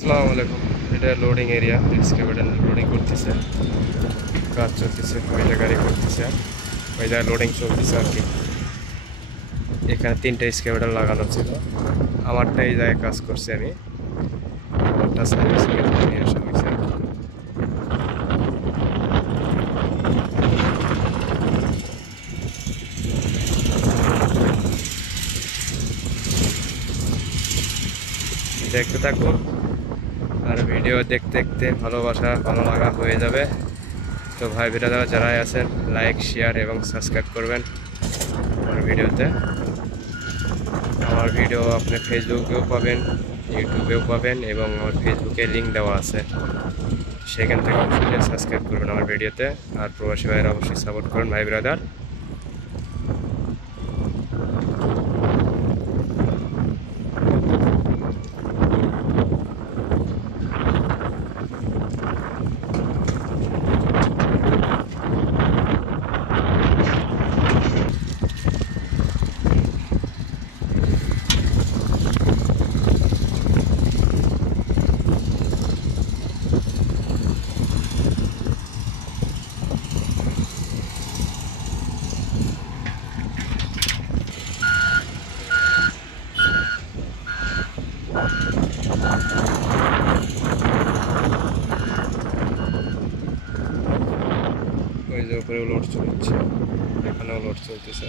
আসসালামু আলাইকুম। এটা লোডিং এরিয়া, এক্সকাভেটর লোডিং করতেছে, কাজ চলতেছে, ওই জায়গায় গাড়ি করতেছে, ওই জায়গায় লোডিং চলতেছে আর কি। এখানে 3টা এক্সকাভেটর লাগানো ছিল, আমারটা এই জায়গায় কাজ করছি আমি, আমারটা সার্ভিসিং এর জন্য নিয়ে আসা হয়েছে আর কি। দেখতে থাকুন আর ভিডিও দেখতে দেখতে ভালোবাসা ভালো লাগা হয়ে যাবে। তো ভাই বিরাদার যারাই আছেন, লাইক শেয়ার এবং সাবস্ক্রাইব করবেন আমার ভিডিওতে। আমার ভিডিও আপনি ফেসবুকেও পাবেন, ইউটিউবেও পাবেন এবং আমার ফেসবুকে লিঙ্ক দেওয়া আছে, সেখান থেকে অবশ্যই সাবস্ক্রাইব করবেন আমার ভিডিওতে। আর প্রবাসী ভাইয়েরা অবশ্যই সাপোর্ট করুন ভাই ব্রাদার। ওই যে উপরেও লোড চলছে, এখানেও লোড চলতেছে।